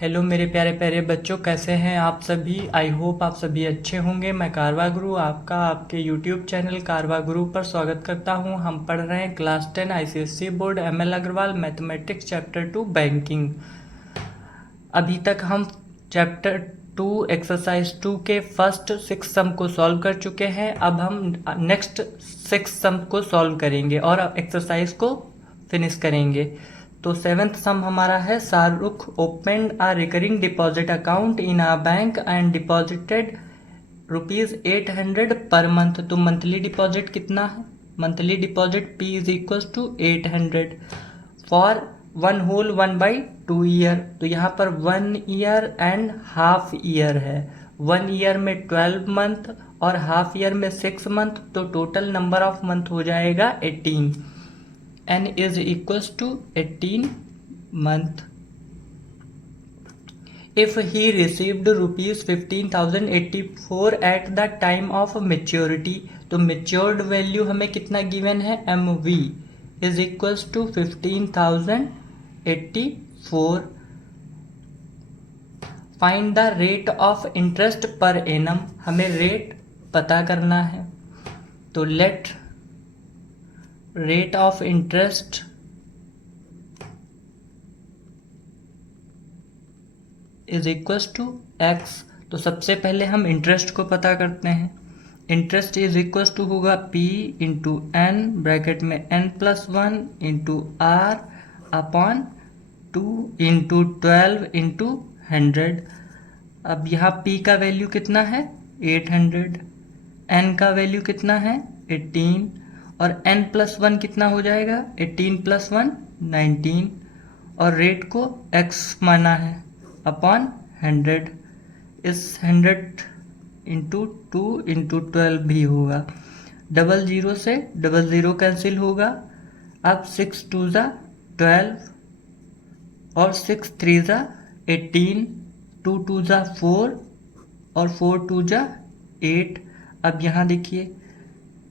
Hello मेरे प्यारे प्यारे बच्चों, कैसे हैं आप सभी। आई होप आप सभी अच्छे होंगे। मैं कारवा गुरु आपका आपके यूट्यूब चैनल कारवा गुरु पर स्वागत करता हूं। हम पढ़ रहे हैं class 10 ICSE board ML Agarwal mathematics chapter 2 banking. अभी तक हम चैप्टर 2 एक्सरसाइज 2 के फर्स्ट 6 सम को सॉल्व कर चुके हैं। अब हम नेक्स्ट 6 सम को सॉल्व करेंगे और एक्सरसाइज को फिनिश करेंगे। तो 7th सम हमारा है, Shahrukh open a recurring deposit account in a bank and deposited ₹800 per month. तो मंथली डिपॉजिट कितना है? Monthly deposit P is equal to 800 for 1/2 year. तो यहाँ पर 1 ईयर एंड हाफ ईयर है। 1 ईयर में 12 मंथ और हाफ ईयर में 6 मंथ, तो टोटल नंबर ऑफ मंथ हो जाएगा 18। n is equals to 18 month. If he received rupees 15,084 at the time of maturity, तो matured value हमें कितना given है? mv is equals to 15,084. Find the rate of interest per annum. हमें rate पता करना है। तो let rate of interest is equals to x। तो सबसे पहले हम इंटरेस्ट को पता करते हैं। इंटरेस्ट इज इक्वल्स टू होगा p इंटू एन, ब्रैकेट में n+1 into r upon 2 into 12 into 100। अब यहाँ p का वैल्यू कितना है? 800। n का वैल्यू कितना है? 18। और n+1 कितना हो जाएगा? 18 + 1 19। और रेट को x माना है अपॉन 100। इस 100 इंटू 2 इंटू 12 भी होगा। 00 से 00 कैंसिल होगा। अब 6 2 ज़ा 12 और 6 3 ज़ा 18, 2 2 ज़ा 4 और 4 2 ज़ा 8। अब यहाँ देखिए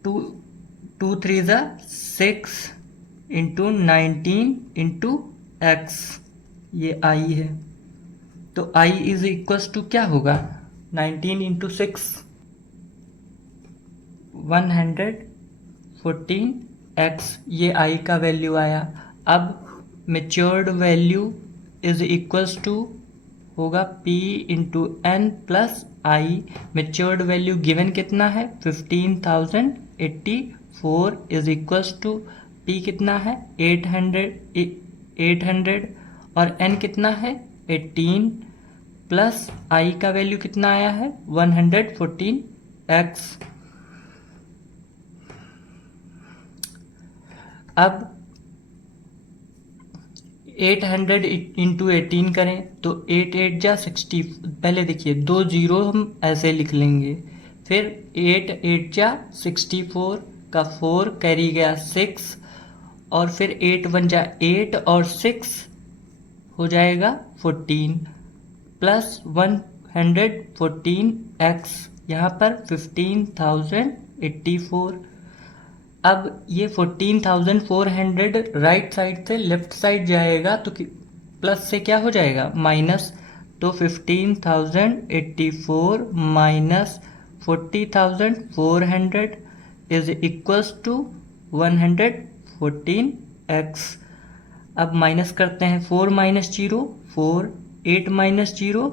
2 3 ज़ा 6 इंटू 19 इंटू x, ये i है। तो i इज इक्वल्स टू क्या होगा? 19 इंटू 6 114x, ये i का वैल्यू आया। अब matured value is equals to होगा p into n plus I. Matured value given कितना है? 15,084 इज इक्वल्स टू p कितना है? 800 और n कितना है? 18 प्लस i का वैल्यू कितना आया है? 114x। अब 800 इंटू 18 करें तो 8 8 जा 60। पहले देखिए 2 0 हम ऐसे लिख लेंगे, फिर 8 8 जा 64 का 4 कैरी गया 6, और फिर 8 1 जा 8 और 6 हो जाएगा 14 प्लस 114x, यहाँ पर 15,084। अब ये 14,400 राइट साइड से लेफ्ट साइड जाएगा तो प्लस से क्या हो जाएगा? माइनस। तो 15,084 minus 40,400 is equals to 114x। अब माइनस करते हैं। 4 माइनस 0 4, 8 माइनस 0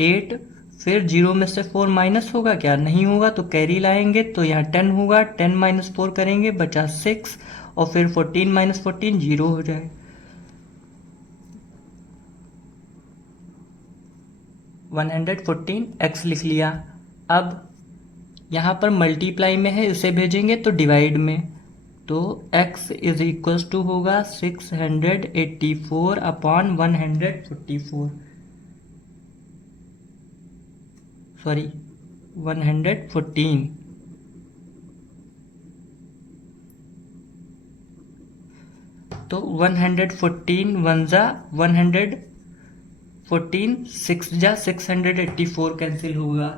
8, फिर 0 में से 4 माइनस होगा क्या? नहीं होगा, तो कैरी लाएंगे तो यहाँ 10 होगा। 10 माइनस 4 करेंगे, बचा 6, और फिर 14 माइनस 14 0 हो जाए। 114x लिख लिया। अब यहाँ पर मल्टीप्लाई में है, इसे भेजेंगे तो डिवाइड में। तो x इज इक्वल्स टू होगा 684 अपॉन 144, सॉरी 114। तो 114 1 जा 114, 6 जा 684 कैंसिल होगा।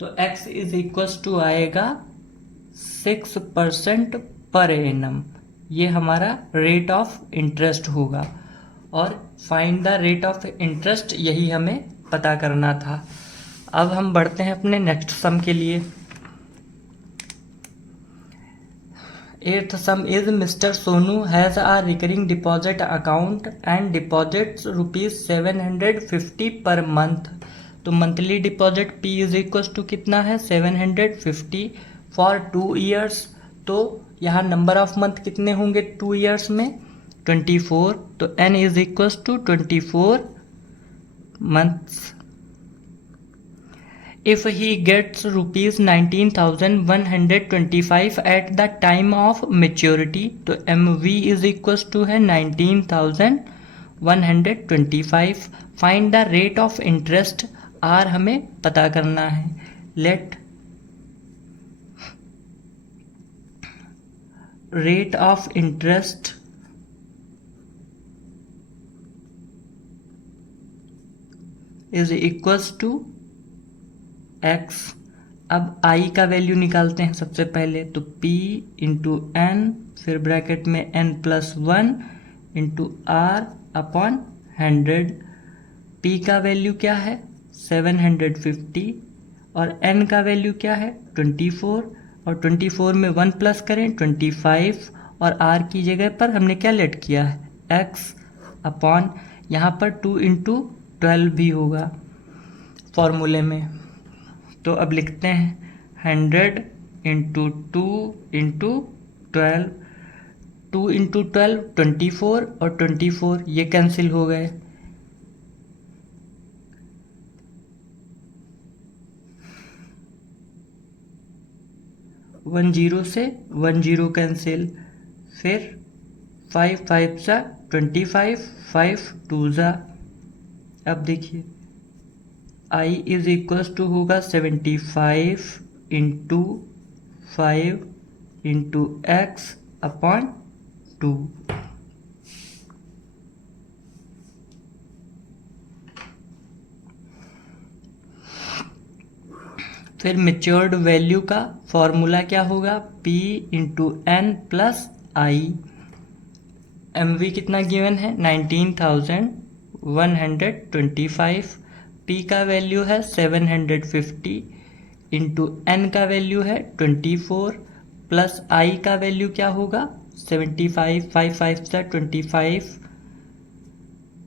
तो x इज इक्वल्स टू आएगा 6% पर एनम। ये हमारा रेट ऑफ इंटरेस्ट होगा। और find the rate of interest यही हमें पता करना था। अब हम बढ़ते हैं अपने नेक्स्ट सम के लिए। Eighth some is mister Sonu has a recurring deposit account and deposits ₹750 per month. तो monthly deposit P is equal to कितना है 750 फॉर 2 ईयर्स। तो यहाँ नंबर ऑफ मंथ कितने होंगे 2 ईयर्स में 24। तो N is equal to 24 months. If he gets ₹19,125 at the time of maturity, तो MV is equals to है 19,125। Find the rate of interest R हमें पता करना है। Let rate of interest is equals to x। अब i का value निकालते हैं सबसे पहले। तो p इंटू एन, फिर ब्रैकेट में n+1 into r upon 100। p का वैल्यू क्या है 750 और n का वैल्यू क्या है 24। और 24 में 1 प्लस करें 25 और r की जगह पर हमने क्या लेट किया है x अपॉन यहाँ पर 2 इंटू 12 भी होगा फॉर्मूले में। तो अब लिखते हैं 100 इंटू 2 इंटू 12, 2 इंटू 12 24 और 24 ये कैंसिल हो गए। वन जीरो से 1 0 कैंसिल, फिर 5 5 सा 25, 5 2 सा। अब देखिए i इज इक्वल्स टू होगा 75 इंटू 5 इंटू एक्स अपॉन 2। फिर मेच्योर्ड वैल्यू का फॉर्मूला क्या होगा p इंटू एन प्लस आई। MV कितना गिवन है 19,125। p का वैल्यू है 750 इंटू एन का वैल्यू है 24 प्लस i का वैल्यू क्या होगा 75, 5 5 सा 25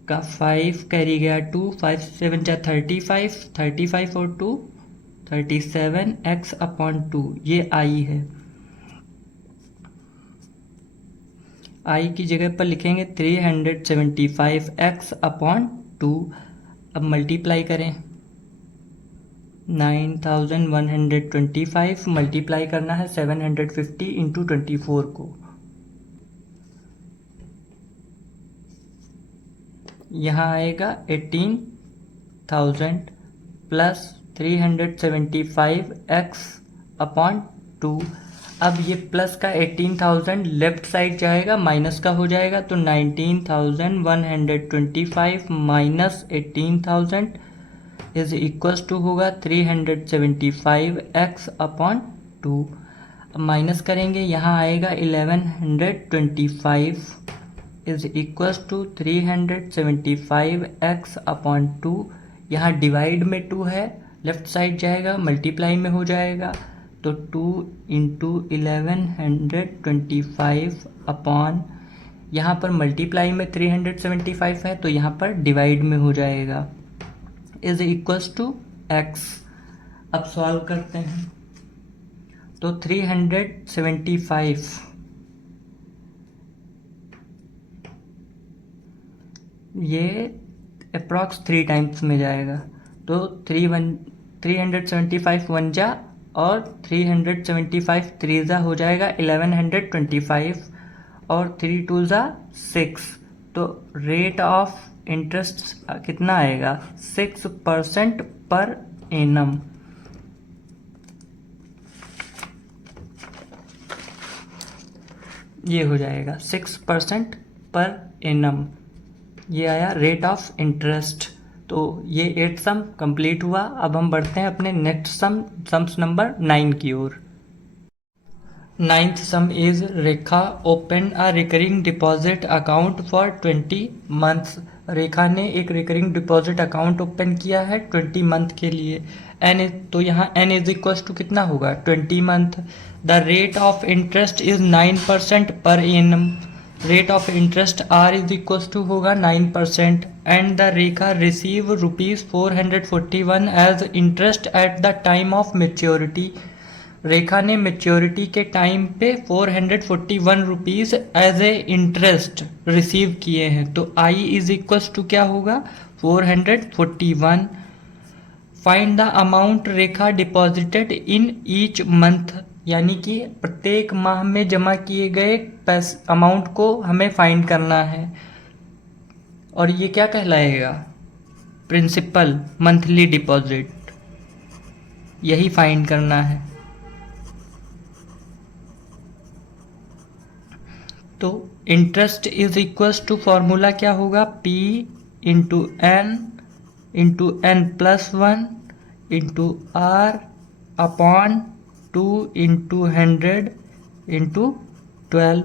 का 5 कैरी गया 2, 5 7 जा 35, 35 और 2 37 x अपॉन 2 ये i है। i की जगह पर लिखेंगे 375 x अपॉन 2। अब मल्टीप्लाई करें 9,125 मल्टीप्लाई करना है 750 इंटू 24 को। यहाँ आएगा 18,000 प्लस 375 x अपॉन 2। अब ये प्लस का 18,000 लेफ्ट साइड जाएगा माइनस का हो जाएगा। तो 19,125 माइनस 18,000 इज इक्वल्स टू होगा 375 x अपॉन 2। अब माइनस करेंगे यहाँ आएगा 1125 is equals to 375 x upon 2। यहाँ डिवाइड में 2 है, लेफ्ट साइड जाएगा मल्टीप्लाई में हो जाएगा। तो 2 इंटू 1125 अपॉन यहाँ पर मल्टीप्लाई में 375 है तो यहाँ पर डिवाइड में हो जाएगा इज इक्वल्स टू x। अब सॉल्व करते हैं तो 375 ये अप्रॉक्स 3 टाइम्स में जाएगा। तो 375 1 जा और 375 3 जा हो जाएगा 1125 और 3 2 जा 6। तो रेट ऑफ इंटरेस्ट कितना आएगा 6% पर एनम। ये हो जाएगा 6% पर एनम। ये आया रेट ऑफ इंटरेस्ट। तो ये 8 सम कंप्लीट हुआ। अब हम बढ़ते हैं अपने नेक्स्ट सम्स नंबर 9 की ओर। Ninth sum is Rekha open a recurring deposit account for 20 months. Rekha ने एक रिकरिंग डिपॉजिट अकाउंट ओपन किया है 20 मंथ के लिए। एन तो यहाँ एन इज इक्वल टू कितना होगा 20 month. The rate of interest is 9% per annum. Rate of interest R is equal to होगा 9%। And the Rekha receive ₹441 as interest at the time of maturity. Rekha ने maturity के time पे 441 rupees as a interest receive किए हैं। तो आई is equal to क्या होगा 441। Find the amount Rekha deposited in each month, यानी कि प्रत्येक माह में जमा किए गए अमाउंट को हमें फाइंड करना है। और ये क्या कहलाएगा प्रिंसिपल मंथली डिपॉजिट, यही फाइंड करना है। तो interest is equal to formula क्या होगा P into n plus 1 into R upon 2 into 100 into 12।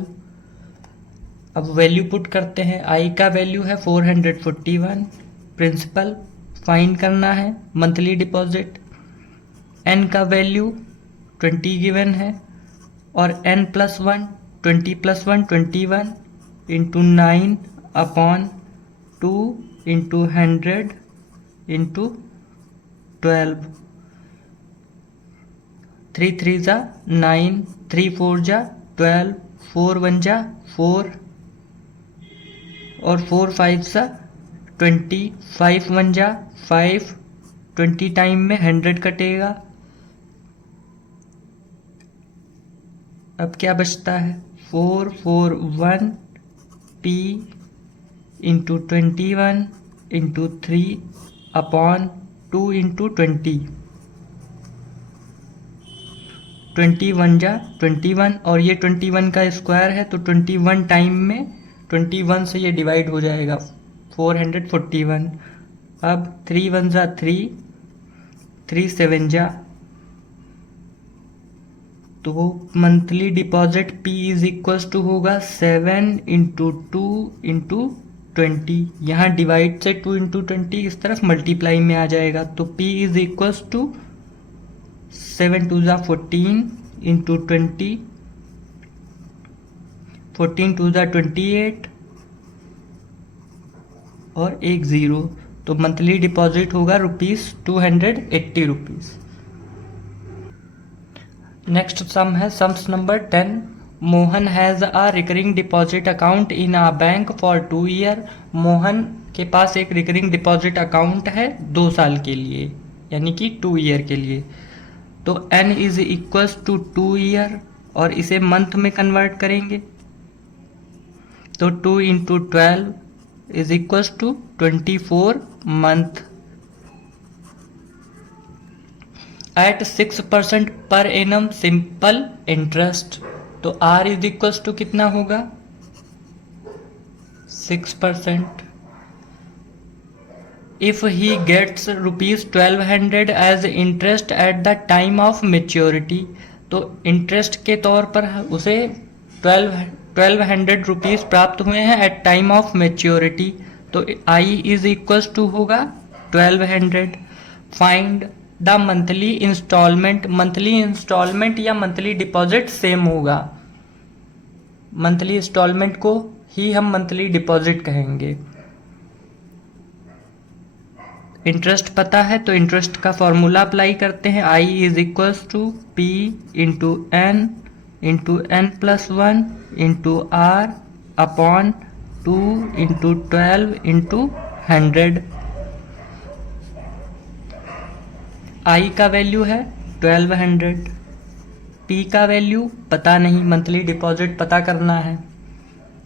अब वैल्यू पुट करते हैं। आई का वैल्यू है 441, प्रिंसिपल फाइंड करना है मंथली डिपॉजिट। एन का वैल्यू 20 गिवन है और n plus 1 20 plus 1 21 into 9 upon 2 into 100 into 12। 3 3 जा 9, 3 4 जा 12, 4 1 जा 4 और 4 5 जा 20, 5 1 जा 5, 20 टाइम में 100 कटेगा। अब क्या बचता है 441 P into 21 into 3 upon 2 into 20। 21 जा 21 और ये 21 का स्क्वायर है तो 21 टाइम में 21 से ये डिवाइड हो जाएगा 441। अब 3 1 जा 3, 3 7 जा, तो monthly deposit P is equal to होगा 7 इंटू 2 इंटू 20। यहाँ डिवाइड से 2 इंटू 20 इस तरफ मल्टीप्लाई में आ जाएगा। तो P इज इक्वल टू 7 2 जा 14 इंटू 20, 14 2 जा 28 और एक ज़ीरो। तो मंथली डिपॉजिट होगा ₹280। नेक्स्ट सम है sums number 10। Mohan has a recurring deposit account in a bank for 2 year. Mohan के पास एक रिकरिंग डिपॉजिट अकाउंट है 2 साल के लिए, यानी कि 2 ईयर के लिए। तो n is equal to 2 year और इसे मंथ में कन्वर्ट करेंगे तो 2 into 12 is equal to 24 month at 6% per annum simple interest. तो R इज इक्वल टू कितना होगा 6%। If he gets ₹1200 as interest at the time of maturity, तो interest के तौर पर उसे 1200 रुपीज़ प्राप्त हुए हैं एट टाइम ऑफ मेच्योरिटी। तो आई इज इक्वल टू होगा 1200। Find the monthly instalment. Monthly instalment या मंथली डिपॉजिट सेम होगा, मंथली इंस्टॉलमेंट को ही हम मंथली डिपॉजिट कहेंगे। इंटरेस्ट पता है तो इंटरेस्ट का फॉर्मूला अप्लाई करते हैं। I is equal to P into n plus 1 into R upon 2 into 12 into 100। I का वैल्यू है 1200, P का वैल्यू पता नहीं, मंथली डिपॉजिट पता करना है।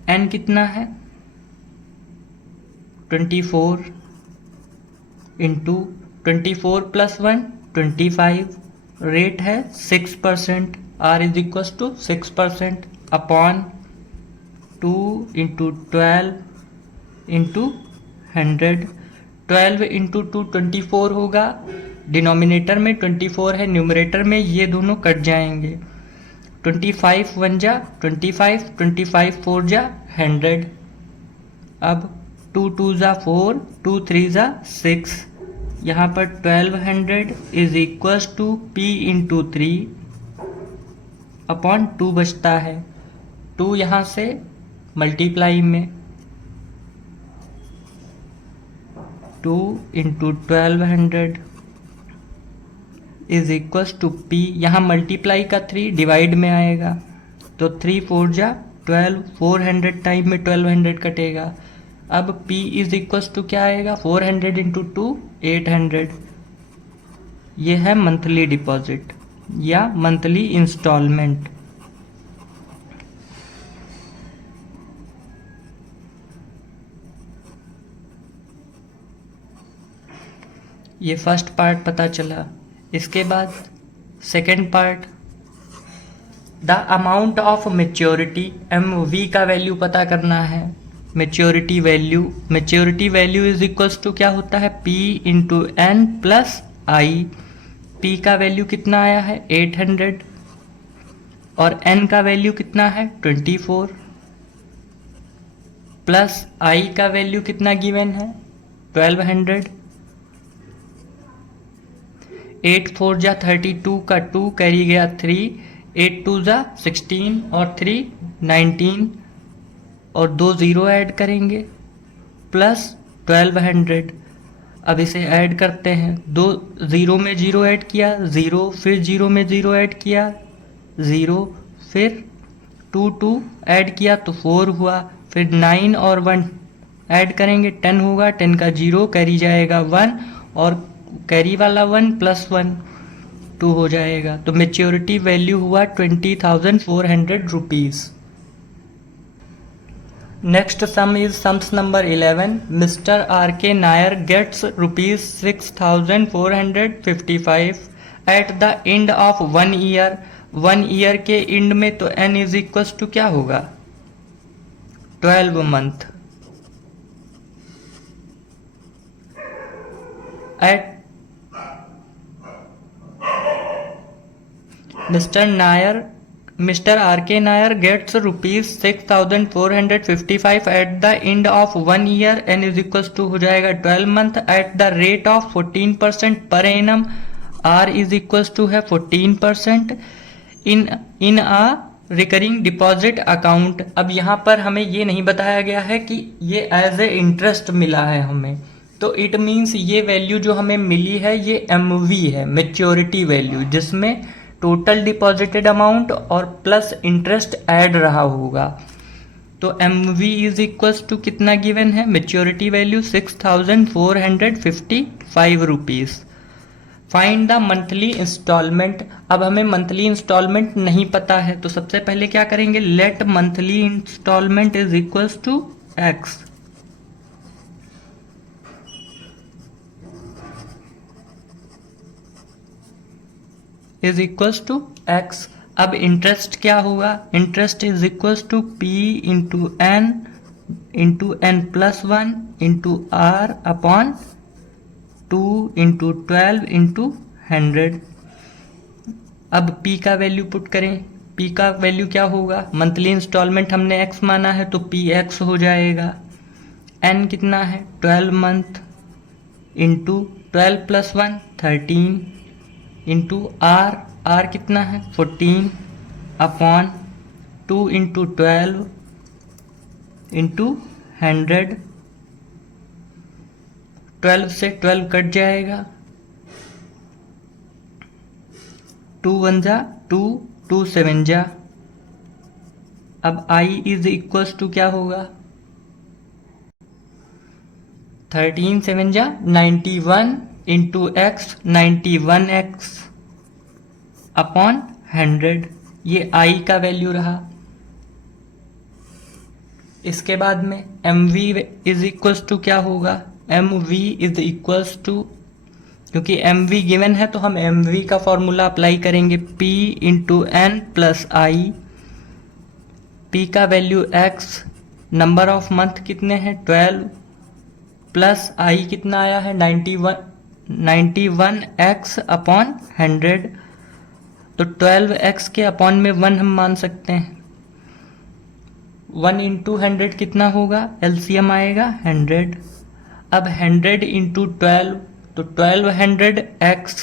एन कितना है 24 इंटू 24 प्लस 1 25, रेट है 6%, R is equal to 6% upon 2 into 12 into 100। 12 into 2 24 होगा, डिनोमिनेटर में 24 है, न्यूमरेटर में ये दोनों कट जाएंगे। 25 वन जा 25, 25 4 जा 100। अब 2 2 जा 4, 2 3 जा 6। यहाँ पर 1200 is equals to P into 3 upon 2 बचता है। 2 यहाँ से मल्टीप्लाई में 2 into 1200 is equals to P, यहाँ मल्टीप्लाई का 3 डिवाइड में आएगा तो 3 4 जा 12, 400 टाइम में 1200 कटेगा। अब P इज इक्वल्स टू क्या आएगा, 400 इंटू 2 800। ये है मंथली डिपॉजिट या मंथली इंस्टॉलमेंट। ये फर्स्ट पार्ट पता चला। इसके बाद second part, the amount of maturity, MV का वैल्यू पता करना है। Maturity value is equals to क्या होता है, P into N plus I। P का वैल्यू कितना आया है 800 और N का वैल्यू कितना है 24 प्लस I का वैल्यू कितना गिवन है 1200। 8 4 जा 32 का 2 कैरी गया 3, 8 2 जा 16 और 3 19 और 2 ज़ीरो ऐड करेंगे प्लस 1200। अब इसे ऐड करते हैं, 2 ज़ीरो में ज़ीरो ऐड किया 0, फिर 0 में 0 ऐड किया 0, फिर 2 2 ऐड किया तो 4 हुआ, फिर 9 और 1 ऐड करेंगे 10 होगा, 10 का 0 कैरी जाएगा 1 और कैरी वाला 1 प्लस 1 2 हो जाएगा। तो मेच्योरिटी वैल्यू हुआ 20,400 rupees. Next sum is sums number 11। Mister R.K. Nair gets rupees 6,455 at the end of 1 year. 1 year के एंड में तो n इज इक्वल्स टू क्या होगा 12 month. At Mr. R.K. Nair gets rupees 6,455 at the end of 1 year, n is equals to हो जाएगा 12 month at the rate of 14% per annum। R is equals to है 14% in a recurring deposit account. अब यहाँ पर हमें ये नहीं बताया गया है कि ये एज ए इंटरेस्ट मिला है हमें, तो इट मीन्स ये वैल्यू जो हमें मिली है ये MV है, मेच्योरिटी वैल्यू, जिसमें टोटल डिपॉजिटेड अमाउंट और प्लस इंटरेस्ट ऐड रहा होगा। तो MV इज इक्वल्स टू कितना गिवन है, maturity value 6,455 rupees. Find the monthly instalment. अब हमें मंथली इंस्टॉलमेंट नहीं पता है, तो सबसे पहले क्या करेंगे, let monthly instalment is equals to X। Is equals to X। अब इंटरेस्ट क्या होगा, interest is equals to P into N plus 1 into R upon 2 into 12 into 100। अब P का वैल्यू पुट करें, P का वैल्यू क्या होगा, मंथली इंस्टॉलमेंट हमने X माना है तो PX हो जाएगा। N कितना है 12 month into 12 plus 1 13 into R कितना है 14 अपॉन 2 इंटू 12 इंटू 100। 12 से 12 कट जाएगा, 2 1 जा 2, 2 7 जा। अब I इज इक्वल्स टू क्या होगा 13 7 जा 91 इंटू X 91X अपॉन 100। ये I का वैल्यू रहा। इसके बाद में MV इज इक्वल्स टू क्या होगा, MV इज इक्वल्स टू, क्योंकि MV गिवन है तो हम MV का फॉर्मूला अप्लाई करेंगे, P into N plus I। P का value X, number of month कितने हैं 12 प्लस I कितना आया है 91X अपॉन 100। तो 12x के अपॉन में 1 हम मान सकते हैं। 1 इंटू 100 कितना होगा, एलसीएम आएगा 100। अब 100 इंटू 12 तो 1200x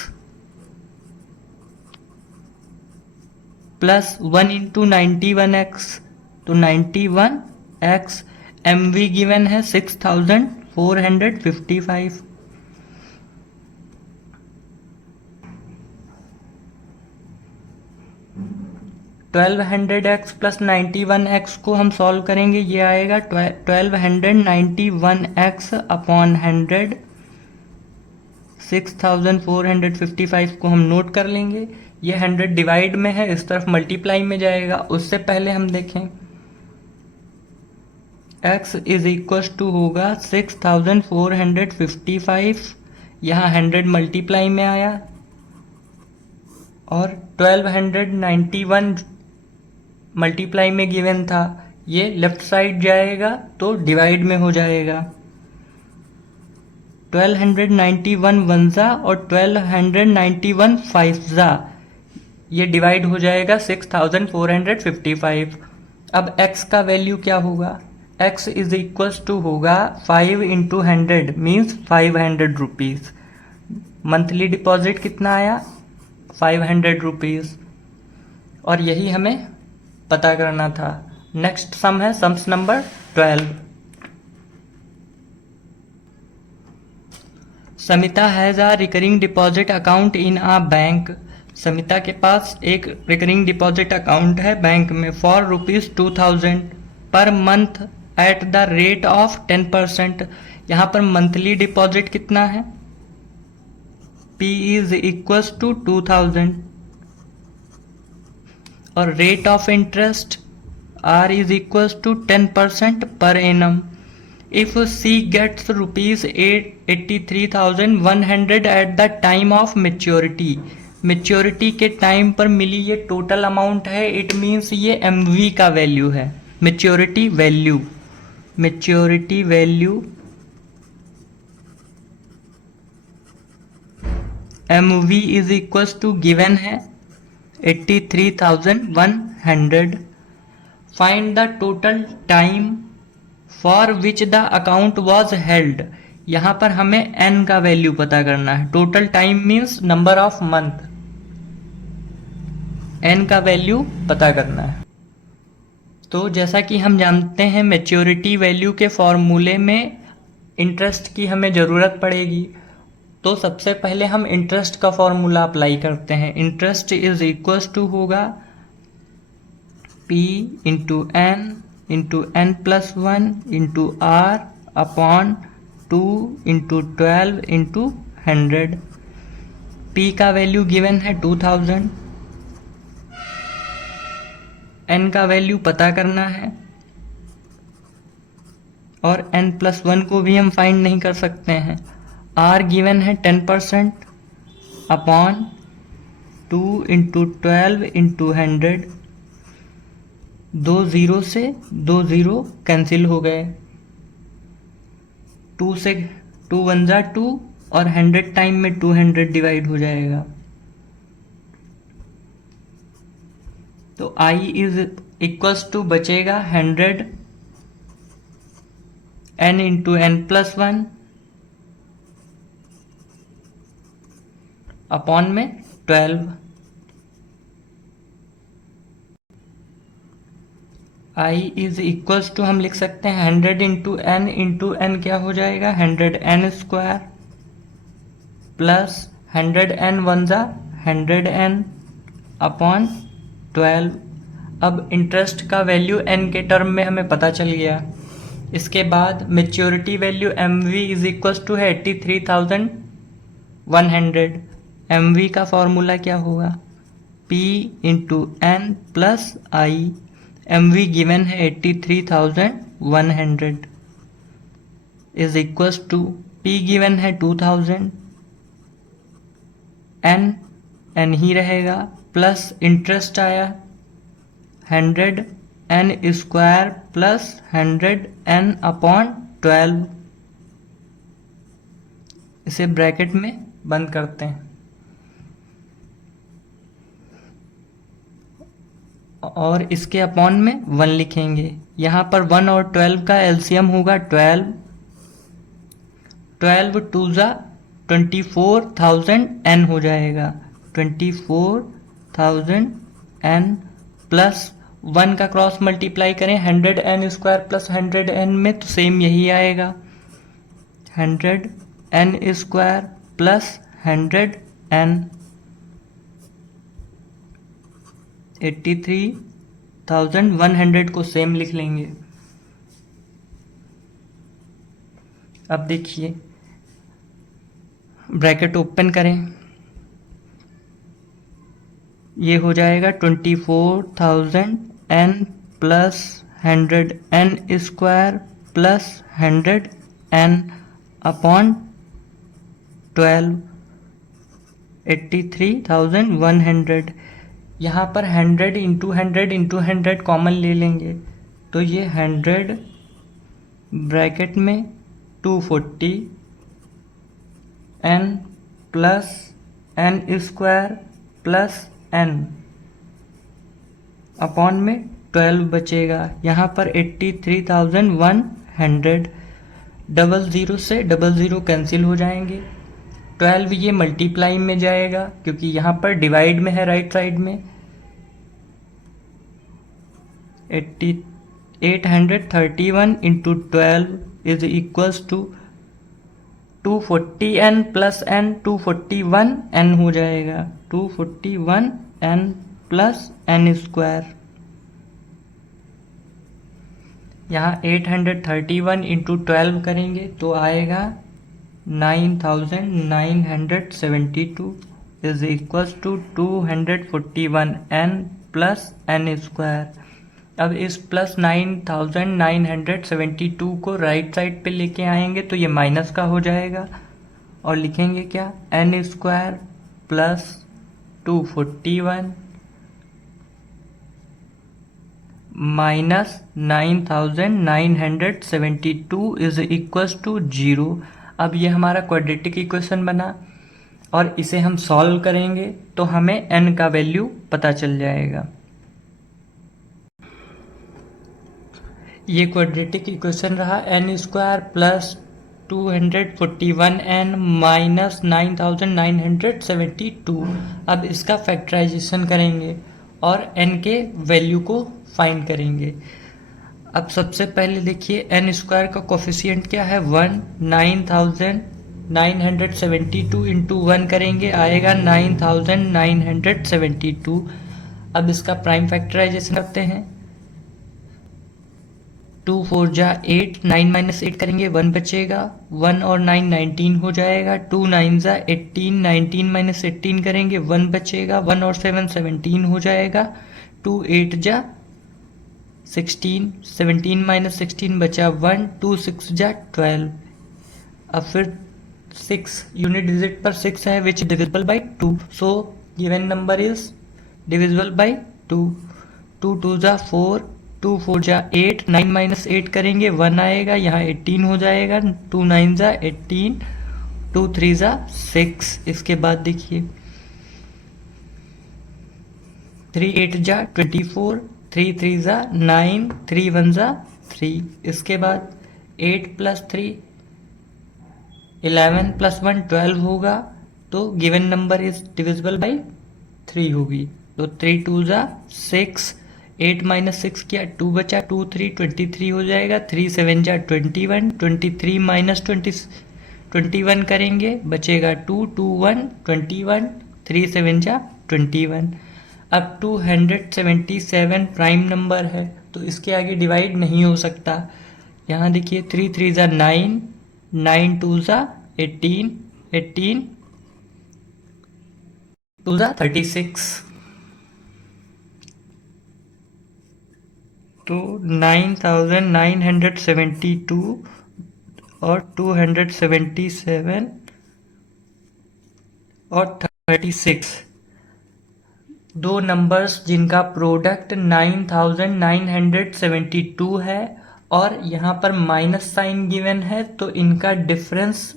प्लस 1 इंटू 91x तो 91x। एम वी गिवन है 6455। 1200x प्लस 91x को हम सॉल्व करेंगे, ये आएगा 1291x अपॉन 100। 6455 को हम नोट कर लेंगे। ये 100 डिवाइड में है, इस तरफ मल्टीप्लाई में जाएगा। उससे पहले हम देखें x इज इक्व टू होगा 6455, यहाँ 100 मल्टीप्लाई में आया और 1291 मल्टीप्लाई में गिवन था, ये लेफ्ट साइड जाएगा तो डिवाइड में हो जाएगा। 1291 वनजा और 1291 फाइवजा, ये डिवाइड हो जाएगा 6455। अब x का वैल्यू क्या होगा, x इज इक्वल टू होगा 5 into 100 means 500 rupees. Monthly deposit कितना आया, 500 रुपीज़, और यही हमें पता करना था। नेक्स्ट सम है sums number 12। Samita has a recurring deposit account in a bank. Samita के पास एक रिकरिंग डिपॉजिट अकाउंट है बैंक में for ₹2000 per month at the rate of 10%। यहाँ पर मंथली डिपॉजिट कितना है, P इज इक्वल टू 2000 और rate of interest R is equal to 10% per annum. If she gets ₹83,100 at the time of maturity, maturity के time पर मिली ये total amount है, इट मीन्स ये MV का वैल्यू है, maturity value. Maturity value MV is equal to given है 83,100। Find the total time for which the account was held. यहाँ पर हमें n का वैल्यू पता करना है। Total time means number of month, n का वैल्यू पता करना है। तो जैसा कि हम जानते हैं मैच्योरिटी वैल्यू के फॉर्मूले में इंटरेस्ट की हमें ज़रूरत पड़ेगी, तो सबसे पहले हम इंटरेस्ट का फॉर्मूला अप्लाई करते हैं। इंटरेस्ट इज इक्वल टू होगा P into n plus 1 into R upon 2 into 12 into 100। P का वैल्यू गिवन है 2000, n का वैल्यू पता करना है और n प्लस 1 को भी हम फाइंड नहीं कर सकते हैं। R गिवन है 10% अपॉन 2 इंटू 12 इंटू 100। 2 0 से 2 0 कैंसिल हो गए, 2 से 2 1 जा 2 और 100 टाइम में 200 डिवाइड हो जाएगा। तो I इज इक्वल्स टू बचेगा 100 n into n plus 1 upon में 12। I इज इक्वल्स टू हम लिख सकते हैं 100 इंटू n क्या हो जाएगा 100n स्क्वायर प्लस 100n 1 जा 100n अपॉन 12। अब इंटरेस्ट का वैल्यू n के टर्म में हमें पता चल गया। इसके बाद maturity value MV is equals to है 83,100। MV का फॉर्मूला क्या होगा, P into n plus I। MV given है 83,100 is equals to P given है 2000, n ही रहेगा प्लस इंटरेस्ट आया 100n square plus 100n upon 12। इसे ब्रैकेट में बंद करते हैं। और इसके अपॉन में 1 लिखेंगे। यहाँ पर 1 और 12 का एलसीएम होगा 12, 12 टू ज़ा 24,000 n हो जाएगा, 24,000 n प्लस 1 का क्रॉस मल्टीप्लाई करें 100 n स्क्वायर प्लस 100 n में, तो सेम यही आएगा 100 n स्क्वायर प्लस 100 n, 83,100 को सेम लिख लेंगे। अब देखिए ब्रैकेट ओपन करें, ये हो जाएगा 24,000 n plus 100 n square plus 100 n upon 12, 83,100। यहाँ पर 100 इंटू 100 इंटू 100 कॉमन ले लेंगे, तो ये 100 ब्रैकेट में 240 n plus n square plus n upon में 12 बचेगा। यहाँ पर 83,100, 00 से 00 कैंसिल हो जाएंगे, 12 ये मल्टीप्लाई में जाएगा क्योंकि यहाँ पर डिवाइड में है राइट साइड में, 831 into 12 is equals to 240n plus n, 241n हो जाएगा, 241n प्लस n स्क्वायर। यहाँ 831 इंटू 12 करेंगे तो आएगा 9,972 is equals to 241n plus n square. अब इस प्लस 9,972 को राइट साइड पे लेके आएंगे तो ये माइनस का हो जाएगा और लिखेंगे क्या, n square plus 241 minus 9,972 is equals to 0। अब ये हमारा क्वाड्रेटिक इक्वेशन बना और इसे हम सॉल्व करेंगे तो हमें n का वैल्यू पता चल जाएगा। ये क्वाड्रेटिक इक्वेशन रहा, n square plus 241n minus 9,972। अब इसका फैक्टराइजेशन करेंगे और n के वैल्यू को फाइंड करेंगे। अब सबसे पहले देखिए n स्क्वायर का कोफिशिएंट क्या है 1, 9,972 इंटू 1 करेंगे आएगा 9,972। अब इसका प्राइम फैक्टराइजेशन करते हैं, 2 4 जा 8, 9 माइनस 8 करेंगे 1 बचेगा, 1 और 9 19 हो जाएगा, 2 9 जा 18, 19 माइनस 18 करेंगे 1 बचेगा, 1 और 7 17 हो जाएगा, 2 8 जा 16, 17 माइनस 16 बचा 1, 2 6 जा 12। अब फिर 6 यूनिट डिजिट पर 6 है which divisible by 2, so given number is divisible by 2, 2 2 जा 4, 2 4 जा 8, 9 माइनस 8 करेंगे 1 आएगा, यहाँ 18 हो जाएगा, 2 9 जा 18, 2 3 जा 6। इसके बाद देखिए 3 8 जा 24, 3 3 जा 9, 3 1 जा 3। इसके बाद 8 प्लस 3 11 प्लस 1 12 होगा, तो given number is divisible by 3 होगी, तो 3 2 जा 6, 8 माइनस 6 किया 2 बचा, 2 3 23 हो जाएगा, 3 7 जा 21, 23 माइनस 21 करेंगे बचेगा 2, 2 1 21, 3 7 जा 21। अब 277 प्राइम नंबर है तो इसके आगे डिवाइड नहीं हो सकता। यहाँ देखिए 3 3 जा 9, 9 2 जा 18, 18 2 जा 36, तो 9,972 और 277 और 36 दो नंबर्स जिनका प्रोडक्ट 9,972 है और यहाँ पर माइनस साइन गिवन है, तो इनका डिफरेंस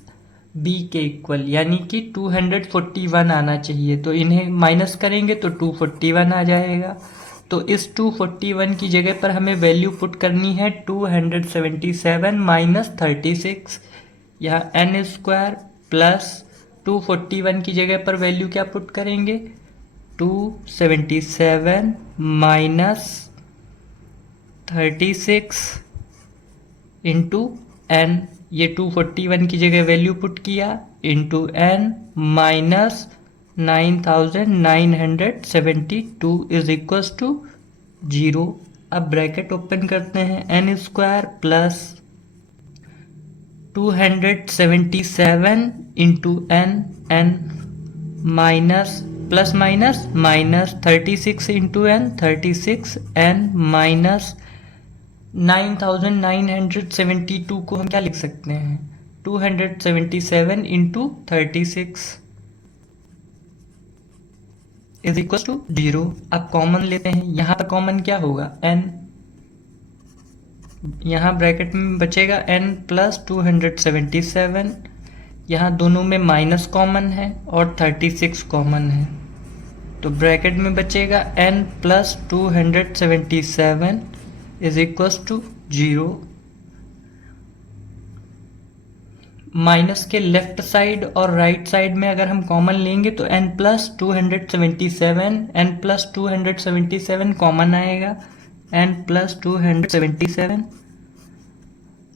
b के इक्वल यानी कि 241 आना चाहिए, तो इन्हें माइनस करेंगे तो 241 आ जाएगा। तो इस 241 की जगह पर हमें वैल्यू पुट करनी है 277 माइनस 36। यहाँ एन स्क्वायर प्लस 241 की जगह पर वैल्यू क्या पुट करेंगे 277 माइनस 36 इंटू एन, ये 241 की जगह वैल्यू पुट किया into n minus 9972 is equals to 0। अब ब्रैकेट ओपन करते हैं n square plus 277 into n minus plus minus minus 36 into n 36 n minus 9972 को हम क्या लिख सकते हैं 277 इंटू 36 इज इक्वल टू 0। अब कॉमन लेते हैं, यहाँ पर कॉमन क्या होगा n, यहाँ ब्रैकेट में बचेगा n प्लस 277, यहाँ दोनों में माइनस कॉमन है और 36 कॉमन है, तो ब्रैकेट में बचेगा n plus 277 is equals to 0। Minus के लेफ्ट साइड और राइट साइड में अगर हम कॉमन लेंगे तो n प्लस 277 कॉमन आएगा, n प्लस 277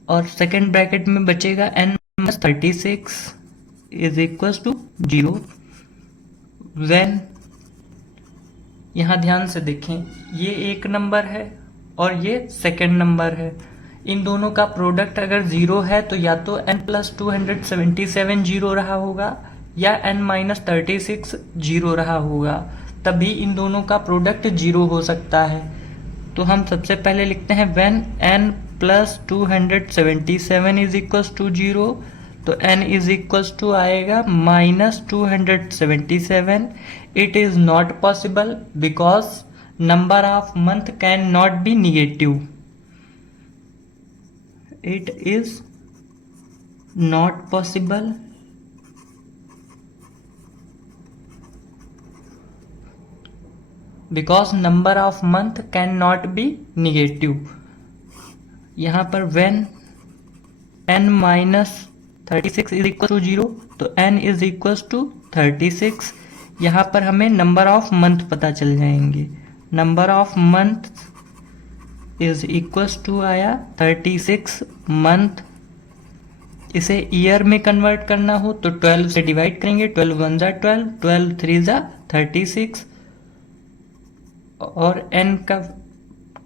और सेकेंड ब्रैकेट में बचेगा n minus 36 is equals to 0। When, यहाँ ध्यान से देखें, ये एक नंबर है और ये सेकेंड नंबर है, इन दोनों का प्रोडक्ट अगर 0 है तो या तो n प्लस 277 0 रहा होगा या n माइनस 36 0 रहा होगा, तभी इन दोनों का प्रोडक्ट 0 हो सकता है। तो हम सबसे पहले लिखते हैं when n plus 277 is equals to 0, तो n इज इक्वल्स टू आएगा minus 277। It is not possible because number of month cannot be negative. It is not possible because number of month cannot be negative। यहाँ पर when n minus 36 is equal to 0, तो n is equals to 36, यहाँ पर हमें number of month पता चल जाएंगे। Number of month is equals to आया 36 मंथ। इसे ईयर में कन्वर्ट करना हो तो 12 से डिवाइड करेंगे, 12 1 जा 12, 12 3 जा 36, और n का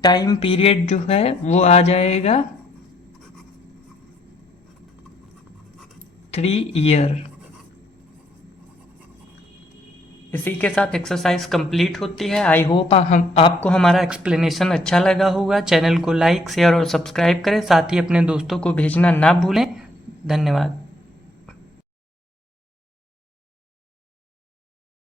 टाइम पीरियड जो है वो आ जाएगा 3 ईयर। इसी के साथ एक्सरसाइज कंप्लीट होती है। आई होप आपको हमारा एक्सप्लेनेशन अच्छा लगा होगा। चैनल को लाइक शेयर और सब्सक्राइब करें, साथ ही अपने दोस्तों को भेजना ना भूलें। धन्यवाद।